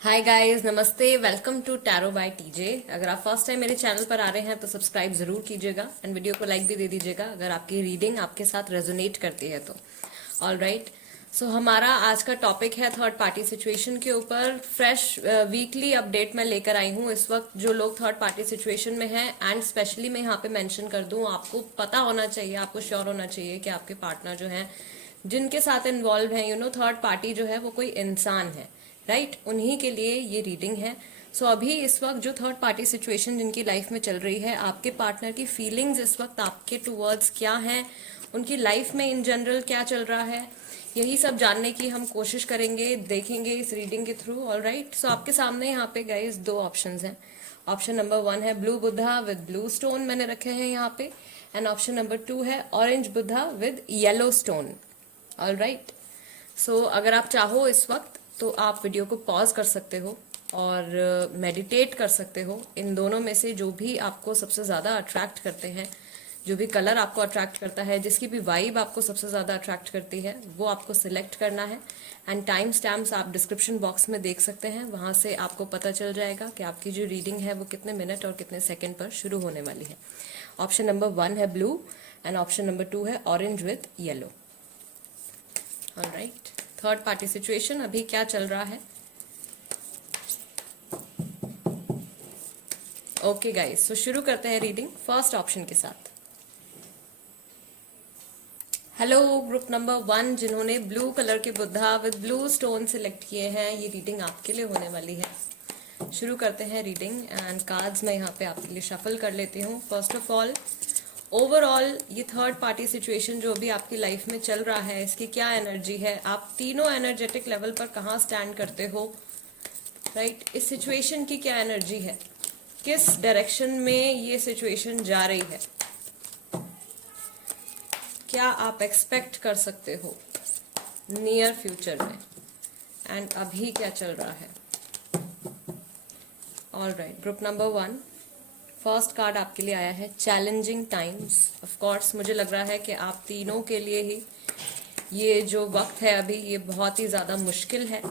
हाय guys, नमस्ते। Welcome to tarot by TJ. अगर आप फर्स्ट टाइम मेरे चैनल पर आ रहे हैं तो सब्सक्राइब जरूर कीजिएगा एंड वीडियो को लाइक भी दे दीजिएगा अगर आपकी रीडिंग आपके साथ रेजोनेट करती है तो। ऑल राइट, सो हमारा आज का टॉपिक है थर्ड पार्टी सिचुएशन के ऊपर। फ्रेश वीकली अपडेट मैं लेकर आई हूँ। इस वक्त जो लोग थर्ड पार्टी सिचुएशन में हैं, एंड स्पेशली मैं यहाँ पे मेंशन कर दूं, आपको पता होना चाहिए, आपको श्योर होना चाहिए कि आपके पार्टनर जो है, जिनके साथ इन्वॉल्व है, थर्ड पार्टी जो है वो कोई इंसान है, राइट? उन्हीं के लिए ये रीडिंग है। सो अभी इस वक्त जो थर्ड पार्टी सिचुएशन जिनकी लाइफ में चल रही है, आपके पार्टनर की फीलिंग्स इस वक्त आपके टूवर्ड्स क्या हैं, उनकी लाइफ में इन जनरल क्या चल रहा है, यही सब जानने की हम कोशिश करेंगे, देखेंगे इस रीडिंग के थ्रू। ऑल राइट, सो आपके सामने यहाँ पे गाइस दो ऑप्शंस हैं। ऑप्शन नंबर 1 है blue Buddha with blue stone, मैंने रखे हैं यहाँ पे। एंड ऑप्शन नंबर 2 है orange Buddha with yellow stone. All right, so अगर आप चाहो इस वक्त तो आप वीडियो को पॉज कर सकते हो और मेडिटेट कर सकते हो। इन दोनों में से जो भी आपको सबसे ज्यादा अट्रैक्ट करते हैं, जो भी कलर आपको अट्रैक्ट करता है, जिसकी भी वाइब आपको सबसे ज्यादा अट्रैक्ट करती है, वो आपको सिलेक्ट करना है। एंड टाइम स्टैम्प्स आप डिस्क्रिप्शन बॉक्स में देख सकते हैं, वहां से आपको पता चल जाएगा कि आपकी जो रीडिंग है वो कितने मिनट और कितने सेकेंड पर शुरू होने वाली है। ऑप्शन नंबर 1 है ब्लू एंड ऑप्शन नंबर 2 है orange with yellow. Alright, third party situation अभी क्या चल रहा है। ओके गाइस, सो शुरू करते हैं रीडिंग फर्स्ट ऑप्शन के साथ। हेलो ग्रुप नंबर 1, जिन्होंने ब्लू कलर के Buddha with blue stone select किए हैं, ये रीडिंग आपके लिए होने वाली है। शुरू करते हैं रीडिंग एंड कार्ड्स मैं यहाँ पे आपके लिए शफल कर लेती हूँ। फर्स्ट ऑफ ऑल, ओवरऑल ये थर्ड पार्टी सिचुएशन जो भी आपकी लाइफ में चल रहा है, इसकी क्या एनर्जी है, आप तीनों एनर्जेटिक लेवल पर कहाँ स्टैंड करते हो, राइट? इस सिचुएशन की क्या एनर्जी है, किस डायरेक्शन में ये सिचुएशन जा रही है, क्या आप एक्सपेक्ट कर सकते हो नियर फ्यूचर में, एंड अभी क्या चल रहा है। All right, group number 1, first card आपके लिए आया है चैलेंजिंग टाइम्स। ऑफ कोर्स मुझे लग रहा है कि आप तीनों के लिए ही ये जो वक्त है अभी, ये बहुत ही ज्यादा मुश्किल है।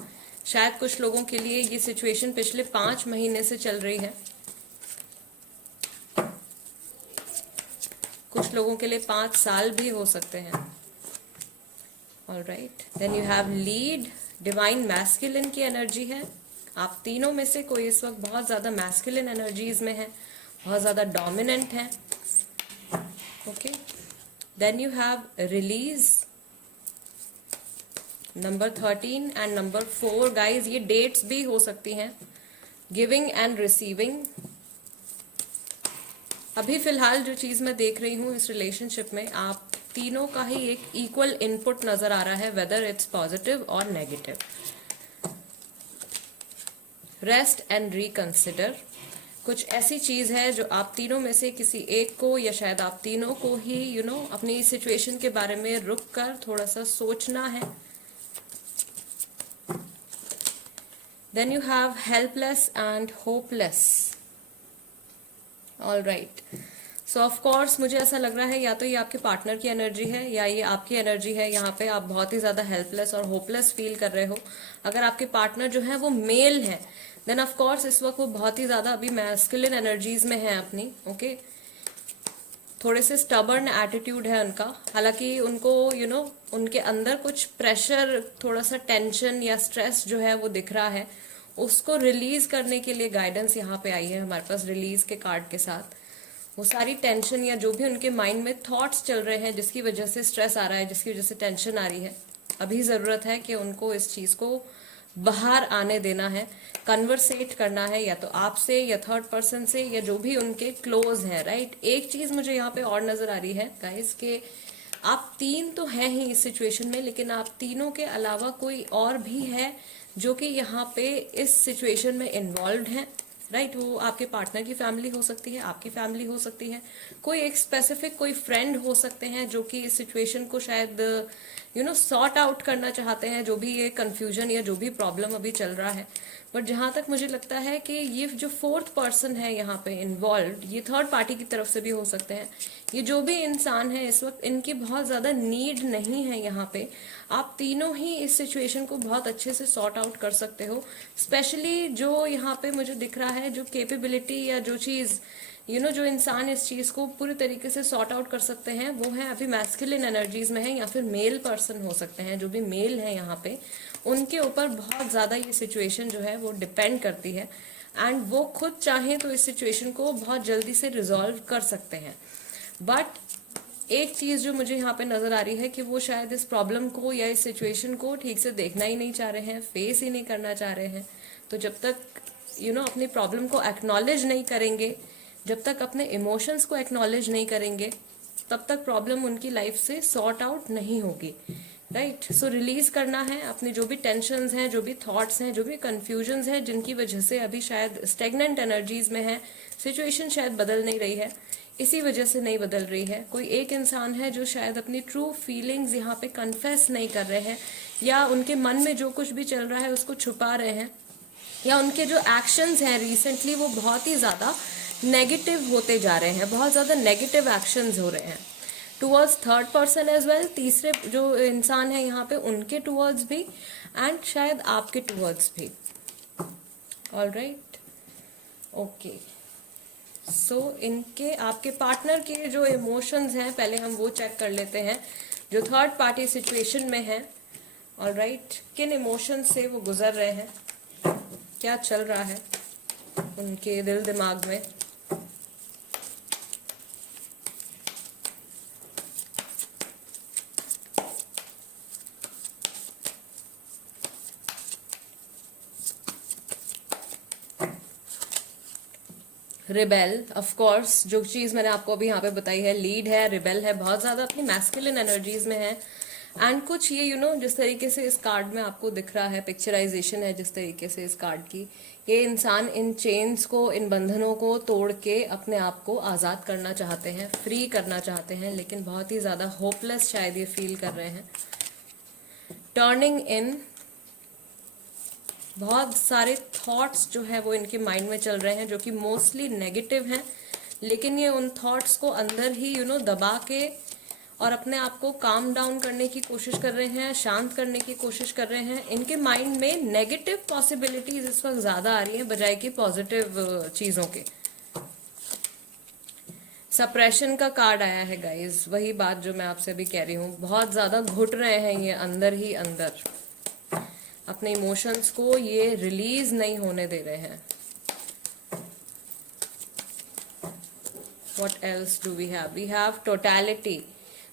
शायद कुछ लोगों के लिए ये सिचुएशन पिछले 5 महीने से चल रही है, कुछ लोगों के लिए 5 साल भी हो सकते हैं। All right, then you have lead, divine masculine की एनर्जी है। आप तीनों में से कोई इस वक्त बहुत ज्यादा मैस्कुलिन एनर्जीज में है, बहुत ज्यादा डोमिनेंट है। Okay, then you have release, number 13 and number 4। Guys, ये डेट्स भी हो सकती हैं, गिविंग एंड रिसीविंग। अभी फिलहाल जो चीज मैं देख रही हूँ इस रिलेशनशिप में, आप तीनों का ही एक इक्वल इनपुट नजर आ रहा है, वेदर इट्स पॉजिटिव और नेगेटिव। रेस्ट एंड रिकंसिडर, कुछ ऐसी चीज है जो आप तीनों में से किसी एक को, या शायद आप तीनों को ही अपनी सिचुएशन के बारे में रुक कर थोड़ा सा सोचना है। Then you have helpless and hopeless. All right, so of course मुझे ऐसा लग रहा है या तो ये आपके पार्टनर की एनर्जी है या ये आपकी एनर्जी है। यहाँ पे आप बहुत ही ज्यादा हेल्पलेस और होपलेस फील कर रहे हो। अगर आपके पार्टनर जो है वो मेल है, देन ऑफ कोर्स इस वक्त वो बहुत ही ज्यादा अभी मैस्कुलिन एनर्जीज में है अपनी। ओके, थोड़े से स्टबर्न एटीट्यूड है उनका, हालांकि उनको उनके अंदर कुछ प्रेशर, थोड़ा सा टेंशन या स्ट्रेस जो है वो दिख रहा है, उसको रिलीज करने के लिए गाइडेंस यहाँ पे आई है हमारे पास रिलीज के कार्ड के साथ। वो सारी टेंशन या जो भी उनके माइंड में थॉट्स चल रहे हैं, जिसकी वजह से स्ट्रेस आ रहा है, जिसकी वजह से टेंशन आ रही है, अभी जरूरत है कि उनको इस चीज को बाहर आने देना है, कन्वर्सेट करना है, या तो आपसे या थर्ड पर्सन से, या जो भी उनके क्लोज है, राइट? एक चीज मुझे यहाँ पे और नजर आ रही है गाइस, कि आप तीन तो हैं ही इस सिचुएशन में, लेकिन आप तीनों के अलावा कोई और भी है जो कि यहाँ पे इस सिचुएशन में इन्वॉल्व है, राइट? वो आपके पार्टनर की फैमिली हो सकती है, आपकी फैमिली हो सकती है, कोई एक स्पेसिफिक कोई फ्रेंड हो सकते हैं जो कि इस सिचुएशन को शायद सॉर्ट आउट करना चाहते हैं, जो भी ये कंफ्यूजन या जो भी प्रॉब्लम अभी चल रहा है। बट जहां तक मुझे लगता है कि ये जो फोर्थ पर्सन है यहाँ पे इन्वॉल्व, ये थर्ड पार्टी की तरफ से भी हो सकते हैं। ये जो भी इंसान है इस वक्त, इनकी बहुत ज्यादा नीड नहीं है यहाँ पे। आप तीनों ही इस सिचुएशन को बहुत अच्छे से सॉर्ट आउट कर सकते हो। स्पेशली जो यहाँ पे मुझे दिख रहा है, जो कैपेबिलिटी या जो चीज जो इंसान इस चीज को पूरी तरीके से सॉर्ट आउट कर सकते हैं, वो है अभी मैस्कुलिन एनर्जीज में है, या फिर मेल पर्सन हो सकते हैं। जो भी मेल है यहाँ पे, उनके ऊपर बहुत ज्यादा ये सिचुएशन जो है वो डिपेंड करती है, एंड वो खुद चाहे तो इस सिचुएशन को बहुत जल्दी से रिजॉल्व कर सकते हैं। बट एक चीज जो मुझे यहाँ पे नजर आ रही है कि वो शायद इस प्रॉब्लम को या इस सिचुएशन को ठीक से देखना ही नहीं चाह रहे हैं, फेस ही नहीं करना चाह रहे हैं। तो जब तक अपनी प्रॉब्लम को एक्नॉलेज नहीं करेंगे, जब तक अपने इमोशंस को एक्नॉलेज नहीं करेंगे, तब तक प्रॉब्लम उनकी लाइफ से सॉर्ट आउट नहीं होगी। राइट, सो रिलीज करना है अपनी जो भी टेंशन्स हैं, जो भी थॉट्स हैं, जो भी कंफ्यूजन्स हैं, जिनकी वजह से अभी शायद स्टेगनेंट एनर्जीज में है, सिचुएशन शायद बदल नहीं रही है, इसी वजह से नहीं बदल रही है। कोई एक इंसान है जो शायद अपनी ट्रू फीलिंग्स यहाँ पे कन्फेस नहीं कर रहे हैं, या उनके मन में जो कुछ भी चल रहा है उसको छुपा रहे हैं, या उनके जो एक्शंस हैं रिसेंटली वो बहुत ही ज्यादा नेगेटिव होते जा रहे हैं, बहुत ज्यादा नेगेटिव एक्शंस हो रहे हैं towards third person as well, तीसरे जो इंसान है यहाँ पे उनके टुवर्ड्स भी, एंड शायद आपके टुवर्ड्स भी। ऑलराइट, ओके, सो इनके आपके पार्टनर के जो इमोशंस हैं पहले हम वो चेक कर लेते हैं, जो थर्ड पार्टी सिचुएशन में है। ऑलराइट, किन इमोशंस से वो गुजर रहे हैं, क्या चल रहा है उनके दिल दिमाग में। रिबेल, ऑफ कोर्स, जो चीज मैंने आपको अभी यहाँ पे बताई है, लीड है, रिबेल है, बहुत ज्यादा अपनी मैस्कुलिन एनर्जीज में है। एंड कुछ ये जिस तरीके से इस कार्ड में आपको दिख रहा है, पिक्चराइजेशन है जिस तरीके से इस कार्ड की, ये इंसान इन चेन्स को, इन बंधनों को तोड़ के अपने आप को आजाद करना चाहते हैं, फ्री करना चाहते हैं, लेकिन बहुत ही ज्यादा होपलेस शायद ये फील कर रहे हैं। टर्निंग इन, बहुत सारे थॉट्स जो है वो इनके माइंड में चल रहे हैं जो कि मोस्टली नेगेटिव हैं, लेकिन ये उन थॉट्स को अंदर ही दबा के और अपने आप को काम डाउन करने की कोशिश कर रहे हैं, शांत करने की कोशिश कर रहे हैं। इनके माइंड में नेगेटिव पॉसिबिलिटीज इस वक्त ज्यादा आ रही हैं बजाय कि पॉजिटिव चीजों के। सप्रेशन का कार्ड आया है गाइज, वही बात जो मैं आपसे अभी कह रही हूँ, बहुत ज्यादा घुट रहे हैं ये अंदर ही अंदर, अपने इमोशंस को ये रिलीज नहीं होने दे रहे हैं। What else do we have? We have totality.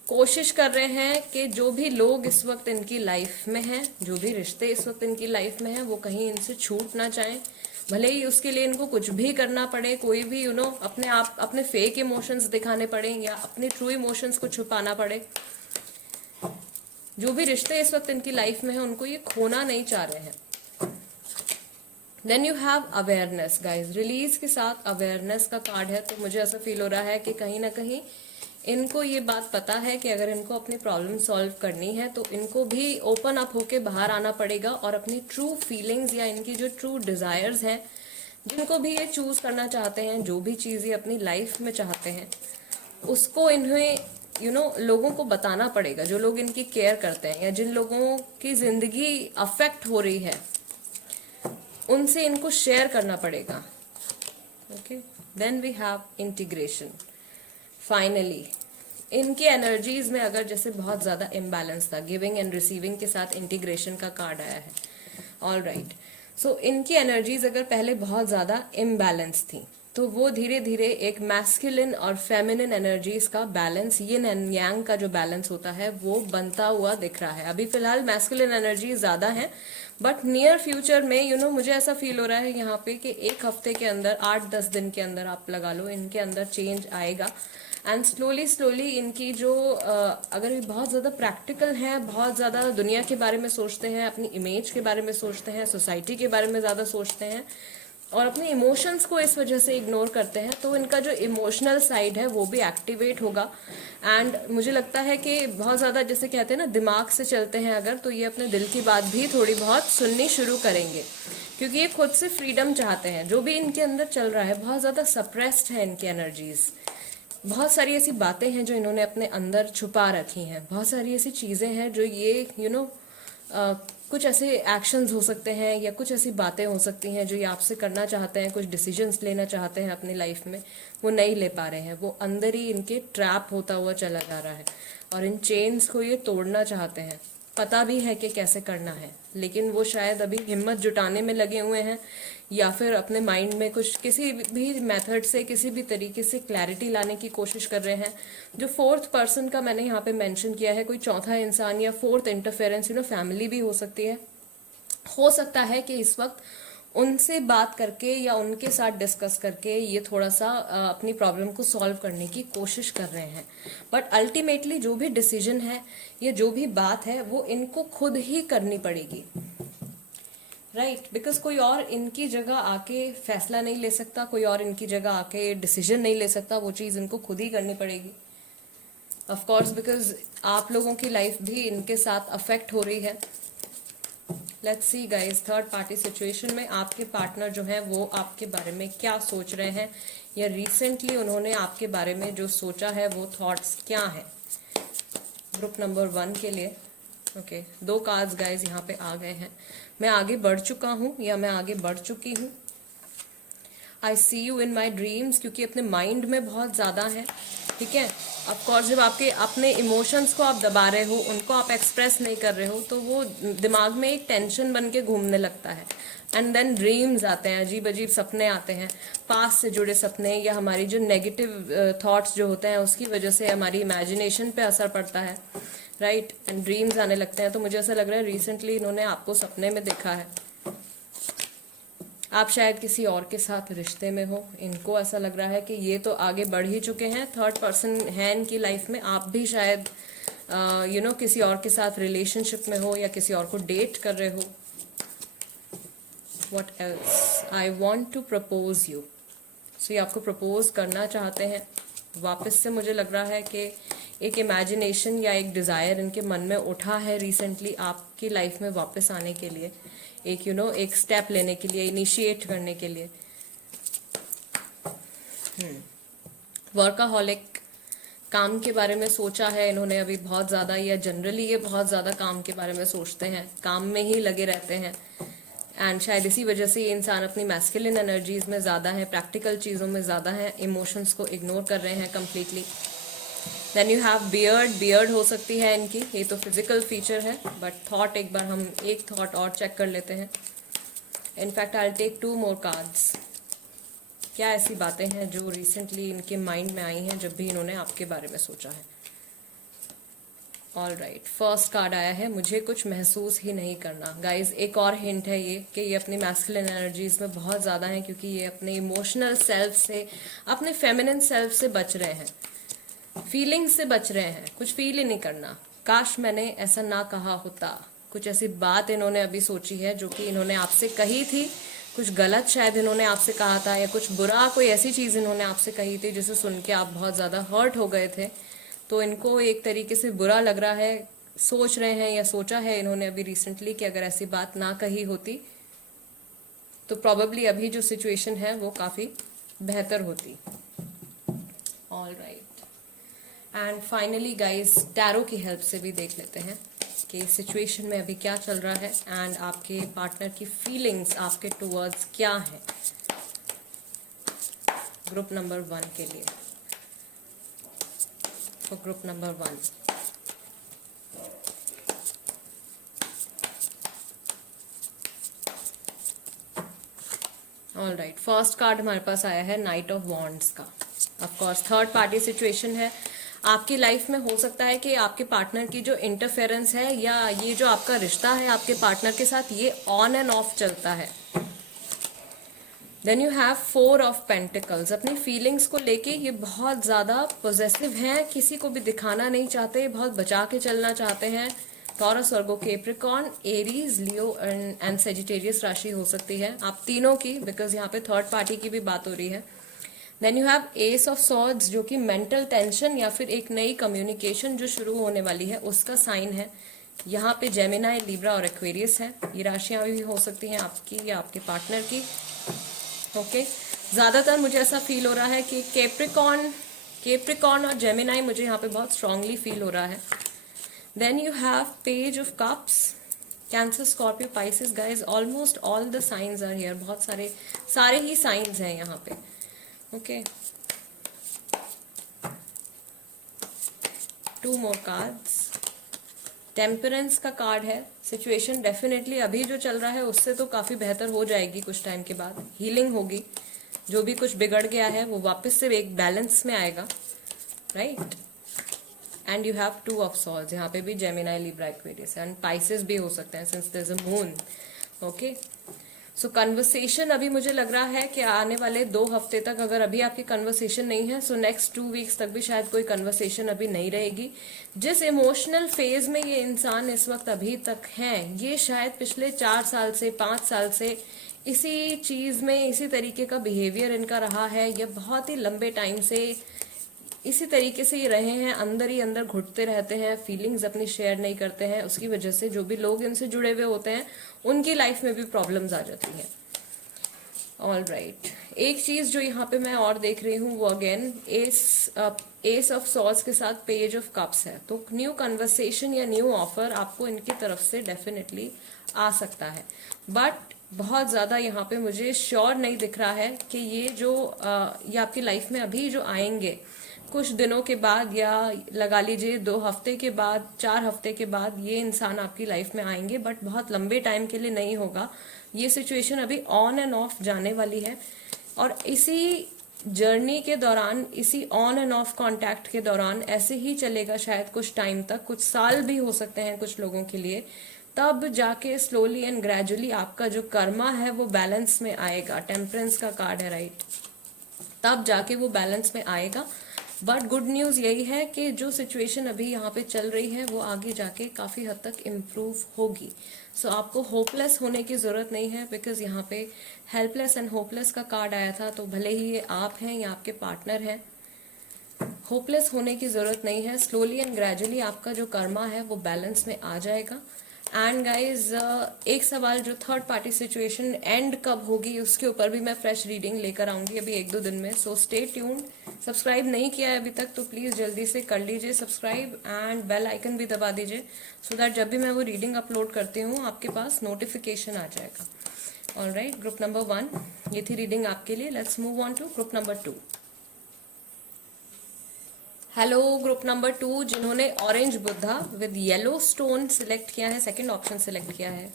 कोशिश कर रहे हैं कि जो भी लोग इस वक्त इनकी लाइफ में हैं, जो भी रिश्ते इस वक्त इनकी लाइफ में हैं, वो कहीं इनसे छूट ना चाहें, भले ही उसके लिए इनको कुछ भी करना पड़े, कोई भी अपने आप अपने फेक इमोशंस दिखाने पड़े या अपने ट्रू इमोशंस को छुपाना पड़े। जो भी रिश्ते इस वक्त इनकी लाइफ में है उनको ये खोना नहीं चाह रहे हैं। Then you have awareness guys, release के साथ अवेयरनेस का कार्ड है। तो मुझे ऐसा फील हो रहा है कि कहीं ना कहीं इनको ये बात पता है कि अगर इनको अपनी प्रॉब्लम सॉल्व करनी है तो इनको भी ओपन अप होके बाहर आना पड़ेगा और अपनी ट्रू फीलिंग्स या इनकी जो ट्रू डिजायर्स हैं, जिनको भी ये चूज करना चाहते हैं, जो भी चीज ये अपनी लाइफ में चाहते हैं, उसको इन्हें लोगों को बताना पड़ेगा। जो लोग इनकी केयर करते हैं या जिन लोगों की जिंदगी अफेक्ट हो रही है, उनसे इनको शेयर करना पड़ेगा। Okay, then we have integration. Finally इनकी एनर्जीज में अगर जैसे बहुत ज्यादा इम्बैलेंस था, गिविंग एंड रिसीविंग के साथ इंटीग्रेशन का कार्ड आया है। ऑल राइट, सो इनकी एनर्जीज अगर पहले बहुत ज्यादा इम्बैलेंस थी, तो वो धीरे धीरे एक मैस्कुलिन और फेमिनिन एनर्जीज का बैलेंस, यिन एंड यांग का जो बैलेंस होता है, वो बनता हुआ दिख रहा है। अभी फिलहाल मैस्कुलिन एनर्जी ज्यादा है, बट नियर फ्यूचर में मुझे ऐसा फील हो रहा है यहाँ पे कि एक हफ्ते के अंदर, 8-10 दिन के अंदर आप लगा लो, इनके अंदर चेंज आएगा। एंड स्लोली स्लोली इनकी जो अगर ये बहुत ज्यादा प्रैक्टिकल है, बहुत ज्यादा दुनिया के बारे में सोचते हैं, अपनी इमेज के बारे में सोचते हैं, सोसाइटी के बारे में ज्यादा सोचते हैं और अपने इमोशंस को इस वजह से इग्नोर करते हैं, तो इनका जो इमोशनल साइड है वो भी एक्टिवेट होगा। एंड मुझे लगता है कि बहुत ज्यादा, जैसे कहते हैं ना, दिमाग से चलते हैं अगर, तो ये अपने दिल की बात भी थोड़ी बहुत सुननी शुरू करेंगे। क्योंकि ये खुद से फ्रीडम चाहते हैं। जो भी इनके अंदर चल रहा है, बहुत ज़्यादा सप्रेस्ड है इनकी एनर्जीज। बहुत सारी ऐसी बातें हैं जो इन्होंने अपने अंदर छुपा रखी हैं। बहुत सारी ऐसी चीज़ें हैं जो ये कुछ ऐसे एक्शंस हो सकते हैं या कुछ ऐसी बातें हो सकती हैं जो ये आपसे करना चाहते हैं, कुछ डिसीजंस लेना चाहते हैं अपनी लाइफ में, वो नहीं ले पा रहे हैं। वो अंदर ही इनके ट्रैप होता हुआ चला जा रहा है और इन चेन्स को ये तोड़ना चाहते हैं। पता भी है कि कैसे करना है, लेकिन वो शायद अभी हिम्मत जुटाने में लगे हुए हैं या फिर अपने माइंड में कुछ किसी भी मेथड से, किसी भी तरीके से क्लैरिटी लाने की कोशिश कर रहे हैं। जो फोर्थ पर्सन का मैंने यहाँ पे मेंशन किया है, कोई चौथा इंसान या फोर्थ इंटरफेरेंस, फैमिली भी हो सकती है। हो सकता है कि इस वक्त उनसे बात करके या उनके साथ डिस्कस करके ये थोड़ा सा अपनी प्रॉब्लम को सॉल्व करने की कोशिश कर रहे हैं। बट अल्टीमेटली जो भी डिसीजन है या जो भी बात है वो इनको खुद ही करनी पड़ेगी, राइट? बिकॉज कोई और इनकी जगह आके फैसला नहीं ले सकता, कोई और इनकी जगह आके डिसीजन नहीं ले सकता। वो चीज़ इनको खुद ही करनी पड़ेगी। ऑफ कोर्स बिकॉज आप लोगों की लाइफ भी इनके साथ अफेक्ट हो रही है। Let's see guys, third party situation में आपके पार्टनर जो है वो आपके बारे में क्या सोच रहे हैं, या रिसेंटली उन्होंने आपके बारे में जो सोचा है वो थॉट्स क्या है। ग्रुप नंबर 1 के लिए ओके, 2 कार्ड्स गाइस यहाँ पे आ गए हैं। मैं आगे बढ़ चुका हूँ या मैं आगे बढ़ चुकी हूँ। आई सी यू इन माई ड्रीम्स, क्योंकि अपने माइंड में बहुत ज़्यादा है, ठीक है। ऑफकोर्स जब आपके अपने इमोशंस को आप दबा रहे हो, उनको आप एक्सप्रेस नहीं कर रहे हो, तो वो दिमाग में एक टेंशन बन के घूमने लगता है। एंड देन ड्रीम्स आते हैं, अजीब अजीब सपने आते हैं, पास्ट से जुड़े सपने, या हमारी जो नेगेटिव थॉट्स जो होते हैं उसकी वजह से हमारी इमेजिनेशन पे असर पड़ता है, राइट? एंड ड्रीम्स आने लगते हैं। तो मुझे ऐसा लग रहा है रिसेंटली इन्होंने आपको सपने में देखा है। आप शायद किसी और के साथ रिश्ते में हो। इनको ऐसा लग रहा है कि ये तो आगे बढ़ ही चुके हैं, थर्ड पर्सन है इनकी लाइफ में। आप भी शायद किसी और के साथ रिलेशनशिप में हो या किसी और को डेट कर रहे हो। What else? I want to propose you. So ये आपको प्रपोज करना चाहते हैं। वापस से मुझे लग रहा है कि एक इमेजिनेशन या एक डिज़ायर इनके मन में उठा है रिसेंटली आपकी लाइफ में वापस आने के लिए, एक एक स्टेप लेने के लिए, इनिशिएट करने के लिए। वर्काहॉलिक, काम के बारे में सोचा है इन्होंने अभी बहुत ज़्यादा, या जनरली ये बहुत ज़्यादा काम के बारे में सोचते हैं, काम में ही लगे रहते हैं। एंड शायद इसी वजह से ये इंसान अपनी मैस्कुलिन एनर्जीज में ज़्यादा है, प्रैक्टिकल चीज़ों में ज़्यादा है, इमोशंस को इग्नोर कर रहे हैं completely. Then you have beard हो सकती है इनकी, ये तो फिजिकल फीचर है, बट थॉट एक बार हम एक थॉट और चेक कर लेते हैं। In fact I will take 2 more cards. क्या ऐसी बातें हैं जो रिसेंटली इनके माइंड में आई हैं जब भी इन्होंने आपके बारे में सोचा है? ऑल राइट, फर्स्ट कार्ड आया है, मुझे कुछ महसूस ही नहीं करना। गाइज एक और हिंट है ये कि ये अपनी मैस्कुलिन एनर्जीज में बहुत ज़्यादा हैं, क्योंकि ये अपने इमोशनल सेल्फ से, अपने फेमिनिन सेल्फ से बच रहे हैं, फीलिंग से बच रहे हैं। कुछ फील ही नहीं करना, काश मैंने ऐसा ना कहा होता। कुछ ऐसी बात इन्होंने अभी सोची है जो कि इन्होंने आपसे कही थी, कुछ गलत शायद इन्होंने आपसे कहा था, या कुछ बुरा, कोई ऐसी चीज़ इन्होंने आपसे कही थी जिसे सुन के आप बहुत ज़्यादा हर्ट हो गए थे। तो इनको एक तरीके से बुरा लग रहा है, सोच रहे हैं या सोचा है इन्होंने अभी रिसेंटली कि अगर ऐसी बात ना कही होती तो प्रॉबेबली अभी जो सिचुएशन है वो काफ़ी बेहतर होती। All right, and finally guys tarot की हेल्प से भी देख लेते हैं कि सिचुएशन में अभी क्या चल रहा है एंड आपके पार्टनर की फीलिंग्स आपके टुवर्ड्स क्या हैं। ग्रुप नंबर 1 के लिए, तो group number 1, all right, first card हमारे पास आया है नाइट ऑफ वॉन्ड्स का। Of course third party situation है आपकी लाइफ में। हो सकता है कि आपके पार्टनर की जो इंटरफेरेंस है या ये जो आपका रिश्ता है आपके पार्टनर के साथ, ये ऑन एंड ऑफ चलता है। Then you have 4 of pentacles. अपनी फीलिंग्स को लेके ये बहुत ज़्यादा पॉजिटिव हैं, किसी को भी दिखाना नहीं चाहते, बहुत बचा के चलना चाहते हैं। Taurus, Virgo, Capricorn, Aries, Leo and Sagittarius राशि हो सकती है आप तीनों की, बिकॉज यहाँ पे थर्ड पार्टी की भी बात हो रही है। Then you have ace of swords, जो कि मेंटल टेंशन या फिर एक नई कम्युनिकेशन जो शुरू होने वाली है उसका साइन है। यहाँ पे जेमिनाई, लिब्रा और एक्वेरियस है। ये राशियां भी हो सकती हैं आपकी या आपके पार्टनर की। ओके, ज्यादातर मुझे ऐसा फील हो रहा है कि केप्रिकॉर्न और जेमिनाई मुझे यहाँ पे बहुत स्ट्रांगली फील हो रहा है। Then you have page of cups, Cancer, Scorpio, Pisces. Guys almost all the signs are here, बहुत सारे ही साइंस हैं यहाँ पे। Okay, 2 more cards. टेम्परेंस का कार्ड है। सिचुएशन डेफिनेटली अभी जो चल रहा है उससे तो काफी बेहतर हो जाएगी कुछ टाइम के बाद, हीलिंग होगी। जो भी कुछ बिगड़ गया है वो वापस से एक बैलेंस में आएगा, right. And you have 2 of swords, यहाँ पे भी Gemini, Libra, Aquarius and Pisces भी हो सकते हैं since there is a moon. Okay, so conversation अभी मुझे लग रहा है कि आने वाले 2 हफ्ते तक, अगर अभी आपकी कन्वर्सेशन नहीं है, सो नेक्स्ट 2 वीक्स तक भी शायद कोई कन्वर्सेशन अभी नहीं रहेगी। जिस इमोशनल फेज में ये इंसान इस वक्त अभी तक हैं, ये शायद पिछले 4 साल से 5 साल से इसी चीज में, इसी तरीके का बिहेवियर इनका रहा है। ये बहुत ही लंबे टाइम से इसी तरीके से ये रहे हैं, अंदर ही अंदर घुटते रहते हैं, फीलिंग्स अपनी शेयर नहीं करते हैं। उसकी वजह से जो भी लोग इनसे जुड़े हुए होते हैं उनकी लाइफ में भी प्रॉब्लम्स आ जाती हैं। ऑल राइट, एक चीज जो यहाँ पे मैं और देख रही हूँ वो अगेन एस ऑफ सॉर्ड्स के साथ पेज ऑफ कप्स है। तो न्यू कन्वर्सेशन या न्यू ऑफर आपको इनकी तरफ से डेफिनेटली आ सकता है, बट बहुत ज्यादा यहाँ पे मुझे श्योर नहीं दिख रहा है कि ये ये आपकी लाइफ में अभी जो आएंगे कुछ दिनों के बाद, या लगा लीजिए 2 हफ्ते के बाद, 4 हफ्ते के बाद ये इंसान आपकी लाइफ में आएंगे, बट बहुत लंबे टाइम के लिए नहीं होगा। ये सिचुएशन अभी ऑन एंड ऑफ जाने वाली है, और इसी जर्नी के दौरान, इसी ऑन एंड ऑफ कांटेक्ट के दौरान ऐसे ही चलेगा शायद कुछ टाइम तक, कुछ साल भी हो सकते हैं कुछ लोगों के लिए। तब जाके स्लोली एंड ग्रेजुअली आपका जो कर्मा है वो बैलेंस में आएगा। टेम्परेंस का कार्ड है, राइट। तब जाके वो बैलेंस में आएगा। बट गुड न्यूज यही है कि जो सिचुएशन अभी यहाँ पे चल रही है वो आगे जाके काफी हद तक इम्प्रूव होगी। सो आपको होपलेस होने की जरूरत नहीं है, बिकॉज यहाँ पे हेल्पलेस एंड होपलेस का कार्ड आया था। तो भले ही ये आप हैं या आपके पार्टनर हैं, होपलेस होने की जरूरत नहीं है। स्लोली एंड ग्रेजुअली आपका जो कर्मा है वो बैलेंस में आ जाएगा। एंड गाइज, एक सवाल, जो थर्ड पार्टी सिचुएशन एंड कब होगी उसके ऊपर भी मैं फ्रेश रीडिंग लेकर आऊंगी अभी 1-2 दिन में। So stay tuned. सब्सक्राइब नहीं किया है अभी तक तो प्लीज जल्दी से कर लीजिए सब्सक्राइब, एंड बेल आइकन भी दबा दीजिए, सो दैट जब भी मैं वो रीडिंग अपलोड करती हूँ आपके पास नोटिफिकेशन आ जाएगा। ऑलराइट, ग्रुप नंबर 1 ये थी रीडिंग आपके लिए। Let's move on to group number 2। Hello group number 2, जिन्होंने orange Buddha with yellow stone select किया है, सेकंड ऑप्शन सिलेक्ट किया है,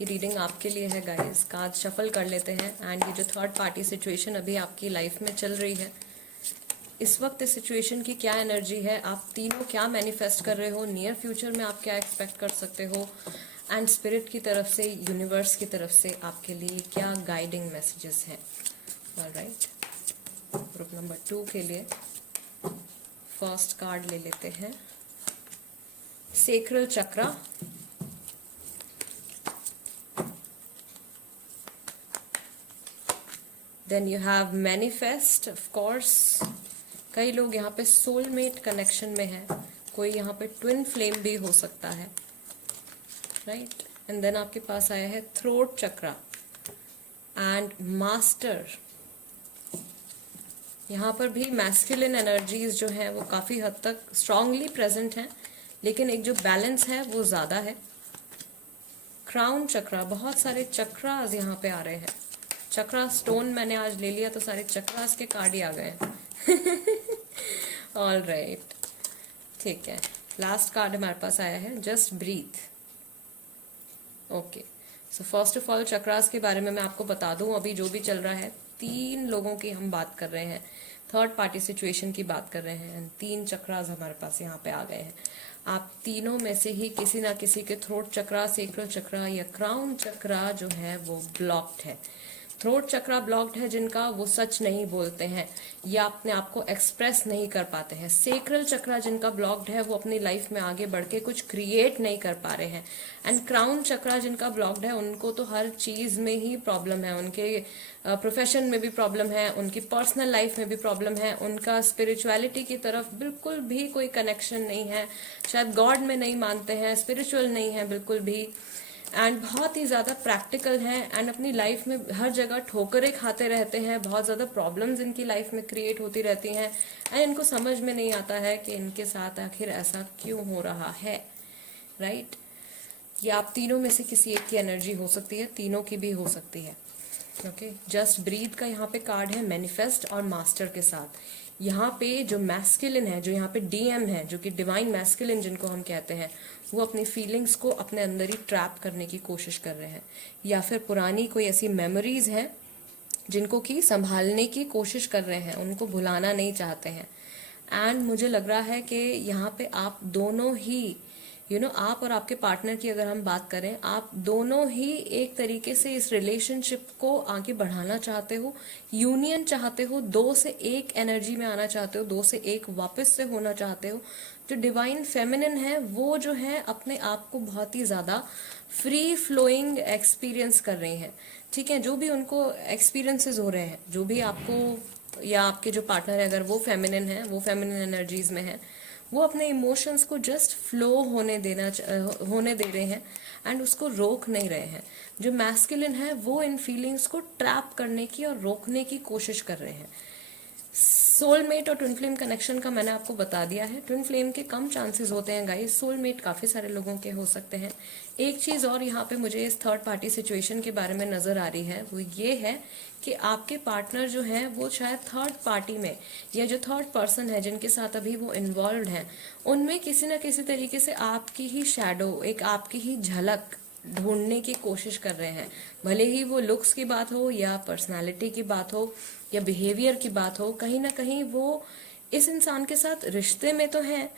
ये रीडिंग आपके लिए है गाइस। कार्ड शफल कर लेते हैं। एंड ये जो थर्ड पार्टी सिचुएशन अभी आपकी लाइफ में चल रही है, इस वक्त इस सिचुएशन की क्या एनर्जी है, आप तीनों क्या मैनिफेस्ट कर रहे हो, नियर फ्यूचर में आप क्या एक्सपेक्ट कर सकते हो, एंड स्पिरिट की तरफ से, यूनिवर्स की तरफ से आपके लिए क्या गाइडिंग मैसेजेस हैं। ऑलराइट, ग्रुप नंबर 2 के लिए फर्स्ट कार्ड ले लेते हैं, sacral chakra. Then you have manifest, of course. कई लोग यहाँ पे सोलमेट कनेक्शन में है, कोई यहाँ पे ट्विन फ्लेम भी हो सकता है, राइट। एंड देन आपके पास आया है थ्रोट चक्रा एंड मास्टर। यहाँ पर भी मैस्कुलिन एनर्जीज जो हैं वो काफी हद तक स्ट्रांगली प्रेजेंट हैं, लेकिन एक जो बैलेंस है वो ज्यादा है। क्राउन चक्रा, बहुत सारे चक्रास यहाँ पे आ रहे हैं। चक्रा स्टोन मैंने आज ले लिया तो सारे चक्रास के कार्ड ही आ गए हैं। ऑल राइट, ठीक है। लास्ट कार्ड हमारे पास आया है just breathe. Okay, so first of all chakras के बारे में मैं आपको बता दूं, अभी जो भी चल रहा है, 3 लोगों की हम बात कर रहे हैं, थर्ड पार्टी सिचुएशन की बात कर रहे हैं। 3 चक्रास हमारे पास यहाँ पे आ गए हैं। आप तीनों में से ही किसी ना किसी के थ्रोट चक्रा, सेक्रल चक्रा या क्राउन चक्रा जो है वो ब्लॉक्ड है। थ्रोट चक्रा ब्लॉक्ड है जिनका, वो सच नहीं बोलते हैं या अपने आप को एक्सप्रेस नहीं कर पाते हैं। सेक्रल चक्रा जिनका ब्लॉक्ड है, वो अपनी लाइफ में आगे बढ़ के कुछ क्रिएट नहीं कर पा रहे हैं। एंड क्राउन चक्रा जिनका ब्लॉक्ड है, उनको तो हर चीज में ही प्रॉब्लम है। उनके प्रोफेशन में भी प्रॉब्लम है, उनकी पर्सनल लाइफ में भी प्रॉब्लम है, उनका स्पिरिचुअलिटी की तरफ बिल्कुल भी कोई कनेक्शन नहीं है, शायद गॉड में नहीं मानते हैं, स्पिरिचुअल नहीं है बिल्कुल भी, एंड बहुत ही ज़्यादा प्रैक्टिकल हैं एंड अपनी लाइफ में हर जगह ठोकरें खाते रहते हैं। बहुत ज़्यादा प्रॉब्लम्स इनकी लाइफ में क्रिएट होती रहती हैं एंड इनको समझ में नहीं आता है कि इनके साथ आखिर ऐसा क्यों हो रहा है, राइट। ये आप तीनों में से किसी एक की एनर्जी हो सकती है, तीनों की भी हो सकती है। ओके, जस्ट ब्रीथ का यहाँ पे कार्ड है मैनिफेस्ट और मास्टर के साथ। यहाँ पे जो मैस्कुलिन है, जो यहाँ पे डीएम है, जो कि डिवाइन मैस्कुलिन जिनको हम कहते हैं, वो अपनी फीलिंग्स को अपने अंदर ही ट्रैप करने की कोशिश कर रहे हैं, या फिर पुरानी कोई ऐसी मेमोरीज है जिनको कि संभालने की कोशिश कर रहे हैं, उनको भुलाना नहीं चाहते हैं। एंड मुझे लग रहा है कि यहाँ पे आप दोनों ही आप और आपके पार्टनर की अगर हम बात करें, आप दोनों ही एक तरीके से इस रिलेशनशिप को आगे बढ़ाना चाहते हो, यूनियन चाहते हो, दो से एक एनर्जी में आना चाहते हो, दो से एक वापस से होना चाहते हो। जो डिवाइन फेमिनिन है, वो जो है अपने आप को बहुत ही ज्यादा फ्री फ्लोइंग एक्सपीरियंस कर रही हैं, ठीक है। जो भी उनको एक्सपीरियंसेस हो रहे हैं, जो भी आपको या आपके जो पार्टनर है, अगर वो फेमिनिन है, वो फेमिनिन एनर्जीज में है, वो अपने इमोशंस को जस्ट फ्लो होने दे रहे हैं एंड उसको रोक नहीं रहे हैं। जो मैस्कुलिन है, वो इन फीलिंग्स को ट्रैप करने की और रोकने की कोशिश कर रहे हैं। सोलमेट और ट्विन फ्लेम कनेक्शन का मैंने आपको बता दिया है। ट्विन फ्लेम के कम चांसेस होते हैं गाइस, सोलमेट काफी सारे लोगों के हो सकते हैं। एक चीज और यहाँ पे मुझे इस थर्ड पार्टी सिचुएशन के बारे में नजर आ रही है, वो ये है कि आपके पार्टनर जो है वो शायद थर्ड पार्टी में, या जो थर्ड पर्सन है जिनके साथ अभी वो इन्वॉल्व हैं, उनमें किसी न किसी तरीके से आपकी ही शैडो, एक आपकी ही झलक ढूंढने की कोशिश कर रहे हैं। भले ही वो लुक्स की बात हो या पर्सनालिटी की बात हो या बिहेवियर की बात हो, कहीं ना कहीं वो इस इंसान के साथ रिश्ते में तो हैं,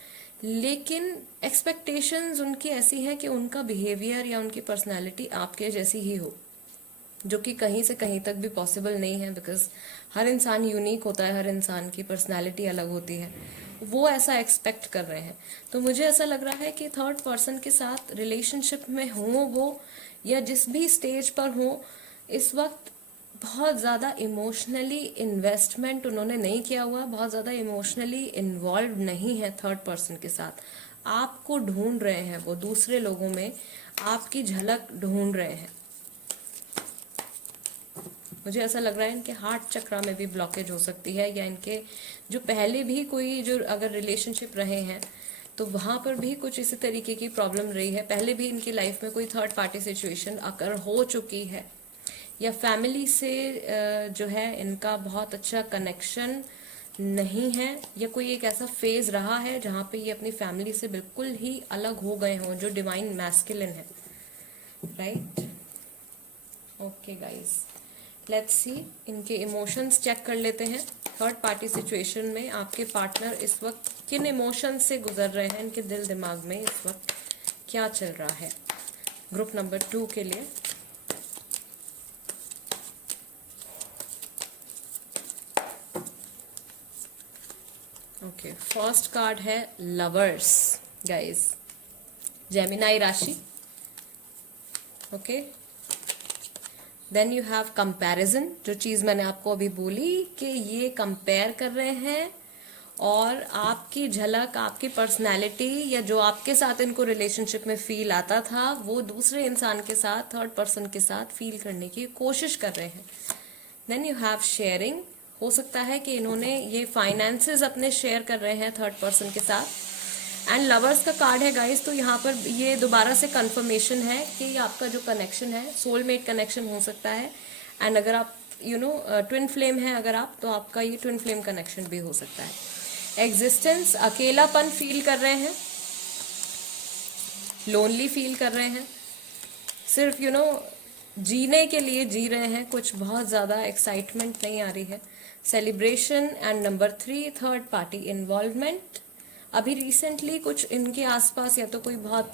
लेकिन एक्सपेक्टेशंस उनकी ऐसी हैं कि उनका बिहेवियर या उनकी पर्सनालिटी आपके जैसी ही हो, जो कि कहीं से कहीं तक भी पॉसिबल नहीं है, बिकॉज हर इंसान यूनिक होता है, हर इंसान की पर्सनालिटी अलग होती है। वो ऐसा एक्सपेक्ट कर रहे हैं। तो मुझे ऐसा लग रहा है कि थर्ड पर्सन के साथ रिलेशनशिप में हो वो, या जिस भी स्टेज पर हो, इस वक्त बहुत ज़्यादा इमोशनली इन्वेस्टमेंट उन्होंने नहीं किया हुआ, बहुत ज़्यादा इमोशनली इन्वॉल्व नहीं है थर्ड पर्सन के साथ। आपको ढूंढ रहे हैं, वो दूसरे लोगों में आपकी झलक ढूंढ रहे हैं। मुझे ऐसा लग रहा है इनके हार्ट चक्रा में भी ब्लॉकेज हो सकती है, या इनके जो पहले भी कोई जो अगर रिलेशनशिप रहे हैं तो वहां पर भी कुछ इसी तरीके की प्रॉब्लम रही है। पहले भी इनकी लाइफ में कोई थर्ड पार्टी सिचुएशन अगर हो चुकी है, या फैमिली से जो है इनका बहुत अच्छा कनेक्शन नहीं है, या कोई एक ऐसा फेज रहा है जहां पे ये अपनी फैमिली से बिल्कुल ही अलग हो गए हों, जो डिवाइन मैस्कुलिन है, right. Okay guys, let's see, इनके इमोशंस चेक कर लेते हैं। थर्ड पार्टी सिचुएशन में आपके पार्टनर इस वक्त किन इमोशंस से गुजर रहे हैं, इनके दिल दिमाग में इस वक्त क्या चल रहा है। ग्रुप नंबर 2 के लिए ओके, फर्स्ट कार्ड है लवर्स गाइस, जेमिनाई राशि। Okay, then you have comparison, जो चीज मैंने आपको अभी बोली कि ये कंपेयर कर रहे हैं, और आपकी झलक, आपकी पर्सनैलिटी, या जो आपके साथ इनको रिलेशनशिप में फील आता था, वो दूसरे इंसान के साथ, थर्ड पर्सन के साथ फील करने की कोशिश कर रहे हैं। देन यू हैव शेयरिंग, हो सकता है कि इन्होंने ये फाइनेंसेस अपने शेयर कर रहे हैं थर्ड पर्सन के साथ। एंड लवर्स का कार्ड है गाइस, तो यहाँ पर ये दोबारा से कंफर्मेशन है कि आपका जो कनेक्शन है सोलमेट कनेक्शन हो सकता है। एंड अगर आप ट्विन फ्लेम है अगर आप, तो आपका ये ट्विन फ्लेम कनेक्शन भी हो सकता है। एग्जिस्टेंस, अकेलापन फील कर रहे हैं, लोनली फील कर रहे हैं, सिर्फ जीने के लिए जी रहे हैं, कुछ बहुत ज्यादा एक्साइटमेंट नहीं आ रही है। Celebration. And number 3, third party involvement. अभी रिसेंटली कुछ इनके आसपास या तो कोई बहुत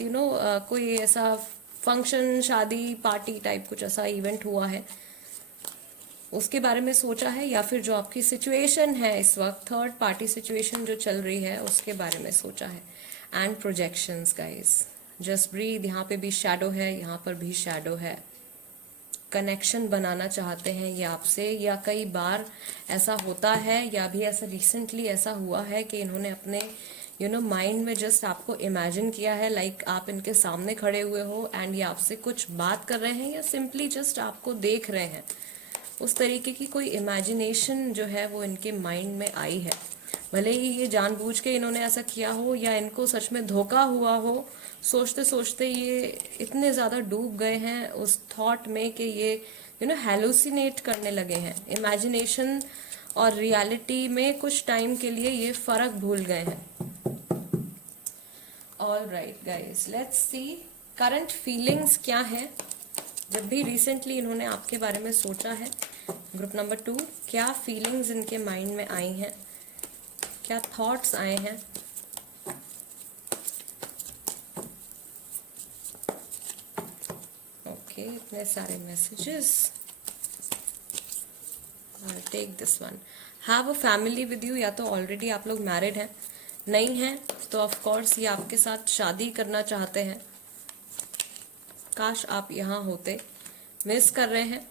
कोई ऐसा फंक्शन, शादी, पार्टी टाइप कुछ ऐसा इवेंट हुआ है, उसके बारे में सोचा है, या फिर जो आपकी सिचुएशन है इस वक्त, थर्ड पार्टी सिचुएशन जो चल रही है उसके बारे में सोचा है। And projections guys, just breathe. यहाँ पे भी शैडो है, यहाँ पर भी शैडो है। कनेक्शन बनाना चाहते हैं ये आपसे, या कई बार ऐसा होता है, या भी ऐसा रिसेंटली ऐसा हुआ है कि इन्होंने अपने माइंड में जस्ट आपको इमेजिन किया है, लाइक आप इनके सामने खड़े हुए हो एंड ये आपसे कुछ बात कर रहे हैं, या सिंपली जस्ट आपको देख रहे हैं। उस तरीके की कोई इमेजिनेशन जो है वो इनके माइंड में आई है। भले ही ये जानबूझ के इन्होंने ऐसा किया हो, या इनको सच में धोखा हुआ हो, सोचते सोचते ये इतने ज़्यादा डूब गए हैं उस थॉट में कि ये हैलुसिनेट करने लगे हैं। इमेजिनेशन और रियलिटी में कुछ टाइम के लिए ये फ़र्क भूल गए हैं। All right guys, let's see current feelings क्या है जब भी रिसेंटली इन्होंने आपके बारे में सोचा है। ग्रुप नंबर 2, क्या फीलिंग्स इनके माइंड में आई हैं, क्या थॉट्स आए हैं। ओके, इतने सारे messages. Take this one. Have a family with you, या तो ऑलरेडी आप लोग मैरिड हैं, नहीं हैं तो ऑफ कोर्स ये आपके साथ शादी करना चाहते हैं। काश आप यहाँ होते, मिस कर रहे हैं।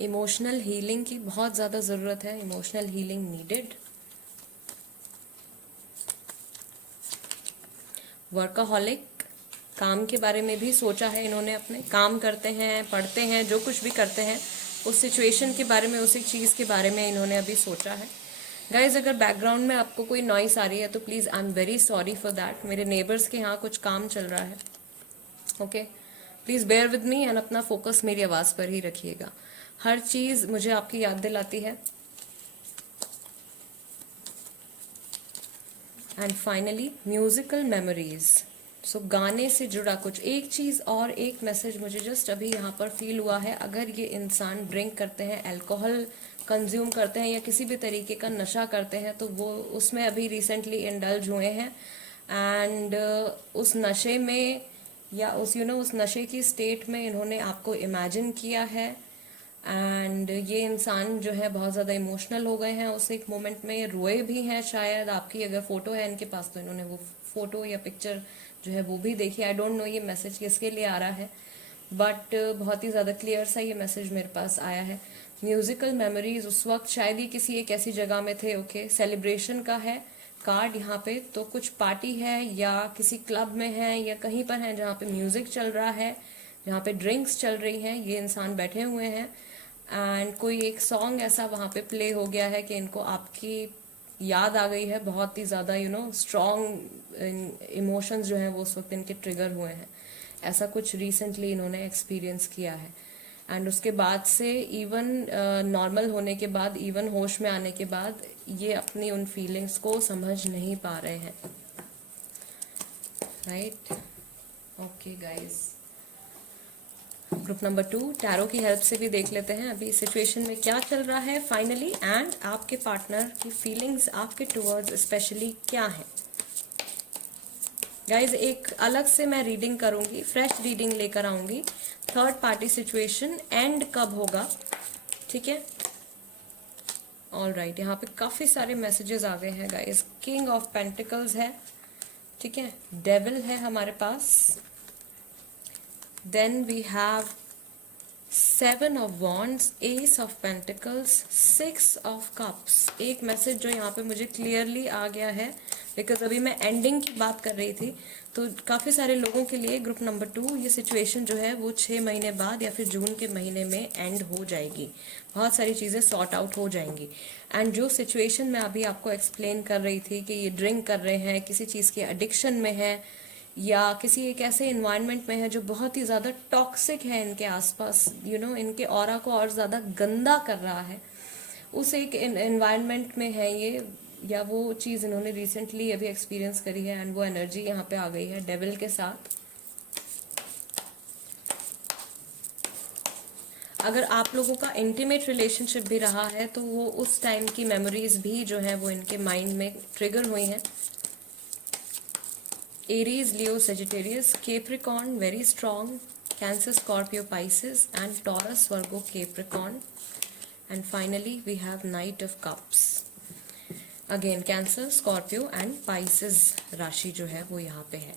इमोशनल हीलिंग की बहुत ज़्यादा ज़रूरत है, इमोशनल हीलिंग नीडेड। वर्कaholic, काम के बारे में भी सोचा है इन्होंने, अपने काम करते हैं, पढ़ते हैं, जो कुछ भी करते हैं उस सिचुएशन के बारे में, उस एक चीज़ के बारे में इन्होंने अभी सोचा है। गाइज, अगर बैकग्राउंड में आपको कोई नॉइस आ रही है तो please I am very sorry for that. मेरे नेबर्स के यहाँ कुछ काम चल रहा है। Okay, please bear with me and अपना फोकस मेरी आवाज़ पर ही रखिएगा। हर चीज़ मुझे आपकी याद दिलाती है। And finally musical memories. So गाने से जुड़ा कुछ एक चीज़ और एक मैसेज मुझे जस्ट अभी यहाँ पर फील हुआ है। अगर ये इंसान ड्रिंक करते हैं, अल्कोहल कंज्यूम करते हैं, या किसी भी तरीके का नशा करते हैं, तो वो उसमें अभी रिसेंटली इंडल्ज हुए हैं। एंड उस नशे में, या उस उस नशे की स्टेट में इन्होंने आपको इमेजिन किया है। एंड ये इंसान जो है बहुत ज़्यादा इमोशनल हो गए हैं उस एक मोमेंट में, रोए भी हैं शायद। आपकी अगर फोटो है इनके पास तो इन्होंने वो फोटो या पिक्चर जो है वो भी देखी। आई डोंट नो ये मैसेज किसके लिए आ रहा है, बट बहुत ही ज़्यादा क्लियर सा ये मैसेज मेरे पास आया है। म्यूजिकल मेमोरीज, उस वक्त शायद ये किसी एक ऐसी जगह में थे। ओके, सेलिब्रेशन का है कार्ड यहाँ पे, तो कुछ पार्टी है या किसी क्लब में है या कहीं पर है जहाँ पे म्यूजिक चल रहा है, जहाँ पे ड्रिंक्स चल रही हैं। ये इंसान बैठे हुए हैं एंड कोई एक सॉन्ग ऐसा वहाँ पे प्ले हो गया है कि इनको आपकी याद आ गई है। बहुत ही ज़्यादा स्ट्रॉन्ग इमोशंस जो हैं वो उस वक्त इनके ट्रिगर हुए हैं। ऐसा कुछ रिसेंटली इन्होंने एक्सपीरियंस किया है। एंड उसके बाद से इवन नॉर्मल होने के बाद, इवन होश में आने के बाद, ये अपनी उन फीलिंग्स को समझ नहीं पा रहे हैं। Right, okay guys, group number 2 tarot की हेल्प से भी देख लेते हैं अभी सिचुएशन में क्या चल रहा है फाइनली, एंड आपके पार्टनर की फीलिंग्स आपके टुवर्ड्स स्पेशली क्या है। गाइज, एक अलग से मैं रीडिंग करूंगी, फ्रेश रीडिंग लेकर आऊंगी। थर्ड पार्टी सिचुएशन एंड कब होगा, ठीक है। ऑल राइट, यहाँ पे काफी सारे मैसेजेस आ गए हैं गाइज। किंग ऑफ पेंटिकल्स है, ठीक है, डेविल है हमारे पास, then we have 7 of wands, ace of pentacles, 6 of cups। एक मैसेज जो यहाँ पे मुझे क्लियरली आ गया है, बिकॉज अभी मैं एंडिंग की बात कर रही थी, तो काफ़ी सारे लोगों के लिए ग्रुप नंबर 2 ये सिचुएशन जो है वो 6 महीने बाद या फिर जून के महीने में एंड हो जाएगी। बहुत सारी चीज़ें सॉर्ट आउट हो जाएंगी। एंड जो सिचुएशन मैं अभी आपको एक्सप्लेन कर रही थी कि ये ड्रिंक कर रहे हैं, किसी चीज़ के एडिक्शन में है, या किसी एक ऐसे इन्वायरमेंट में है जो बहुत ही ज़्यादा टॉक्सिक है इनके आसपास, इनके ऑरा को और ज़्यादा गंदा कर रहा है, उस एक इन्वायरमेंट में है ये, या वो चीज़ इन्होंने रिसेंटली अभी एक्सपीरियंस करी है। एंड वो एनर्जी यहाँ पे आ गई है डेविल के साथ। अगर आप लोगों का इंटीमेट रिलेशनशिप भी रहा है तो वो उस टाइम की मेमोरीज भी जो है वो इनके माइंड में ट्रिगर हुई हैं। Aries, Leo, Sagittarius, Capricorn very strong, Cancer, Scorpio, Pisces, and Taurus, Virgo, Capricorn. And finally we have Knight of Cups. Again cancer, Scorpio and Pisces राशि जो है वो यहाँ पे है.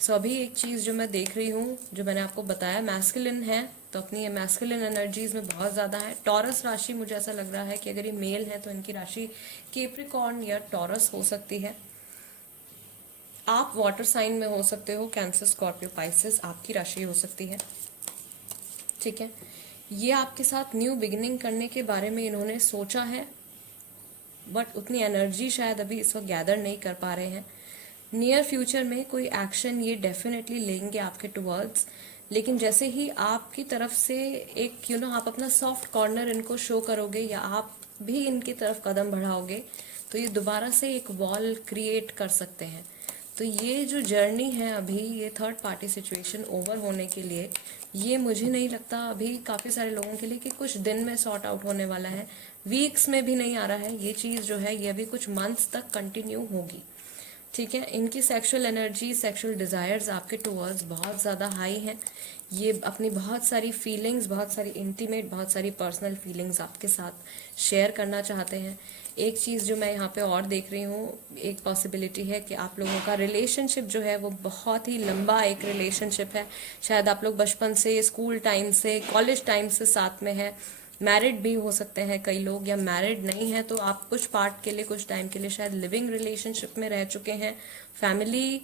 सो अभी एक चीज़ जो मैं देख रही हूँ, जो मैंने आपको बताया, मैस्कुलिन है तो अपनी ये मैस्कुलिन एनर्जीज में बहुत ज़्यादा है. टॉरस राशि मुझे ऐसा लग रहा है कि अगर ये मेल है तो इनकी राशि कैप्रिकॉर्न या टॉरस हो सकती है. आप वाटर साइन में हो सकते हो. कैंसर, स्कॉर्पियो, पाइसेस आपकी राशि हो सकती है. ठीक है, ये आपके साथ न्यू बिगिनिंग करने के बारे में इन्होंने सोचा है, बट उतनी एनर्जी शायद अभी इस वक्त गैदर नहीं कर पा रहे हैं. नियर फ्यूचर में कोई एक्शन ये डेफिनेटली लेंगे आपके टुवर्ड्स. लेकिन जैसे ही आपकी तरफ से एक आप अपना सॉफ्ट कॉर्नर इनको शो करोगे या आप भी इनकी तरफ कदम बढ़ाओगे तो ये दोबारा से एक वॉल क्रिएट कर सकते हैं. तो ये जो जर्नी है अभी, ये थर्ड पार्टी सिचुएशन ओवर होने के लिए, ये मुझे नहीं लगता अभी काफ़ी सारे लोगों के लिए कि कुछ दिन में सॉर्ट आउट होने वाला है. वीक्स में भी नहीं आ रहा है. ये चीज़ जो है ये अभी कुछ मंथ्स तक कंटिन्यू होगी. ठीक है, इनकी सेक्सुअल एनर्जी, सेक्सुअल डिज़ायर्स आपके टुवर्ड्स बहुत ज़्यादा हाई हैं. ये अपनी बहुत सारी फीलिंग्स, बहुत सारी इंटीमेट, बहुत सारी पर्सनल फीलिंग्स आपके साथ शेयर करना चाहते हैं. एक चीज़ जो मैं यहाँ पे और देख रही हूँ, एक पॉसिबिलिटी है कि आप लोगों का रिलेशनशिप जो है वो बहुत ही लंबा एक रिलेशनशिप है. शायद आप लोग बचपन से, स्कूल टाइम से, कॉलेज टाइम से साथ में है. मैरिड भी हो सकते हैं कई लोग, या मैरिड नहीं है तो आप कुछ पार्ट के लिए, कुछ टाइम के लिए शायद लिविंग रिलेशनशिप में रह चुके हैं. फैमिली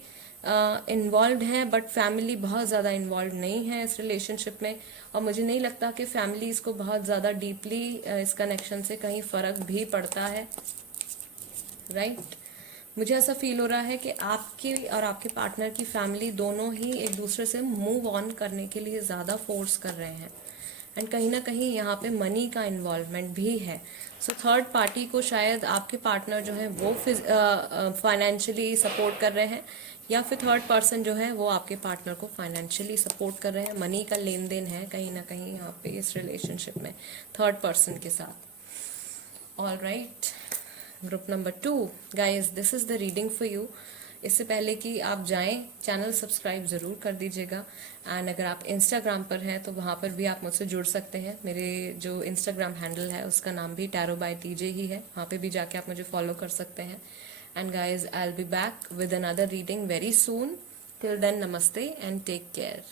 इन्वॉल्व हैं, बट फैमिली बहुत ज़्यादा इन्वॉल्व नहीं है इस रिलेशनशिप में. और मुझे नहीं लगता कि फैमिलीज़ को बहुत ज़्यादा डीपली इस कनेक्शन से कहीं फ़र्क भी पड़ता है. राइट, मुझे ऐसा फील हो रहा है कि आपके और आपके पार्टनर की फैमिली दोनों ही एक दूसरे से मूव ऑन करने के लिए ज़्यादा फोर्स कर रहे हैं. एंड कहीं ना कहीं यहाँ पे मनी का इन्वॉल्वमेंट भी है. सो थर्ड पार्टी को शायद आपके पार्टनर जो है वो फाइनेंशियली सपोर्ट कर रहे हैं, या फिर थर्ड पर्सन जो है वो आपके पार्टनर को फाइनेंशियली सपोर्ट कर रहे हैं. मनी का लेन देन है कहीं ना कहीं यहाँ पे इस रिलेशनशिप में थर्ड पर्सन के साथ. All right, group number 2 guys, this is the reading for you. इससे पहले कि आप जाएं, चैनल सब्सक्राइब ज़रूर कर दीजिएगा. एंड अगर आप इंस्टाग्राम पर हैं तो वहाँ पर भी आप मुझसे जुड़ सकते हैं. मेरे जो इंस्टाग्राम हैंडल है उसका नाम भी टैरो बाय टीजे ही है. वहाँ पे भी जाके आप मुझे फॉलो कर सकते हैं. And guys, I will be back with another reading very soon. Till then, namaste and take care.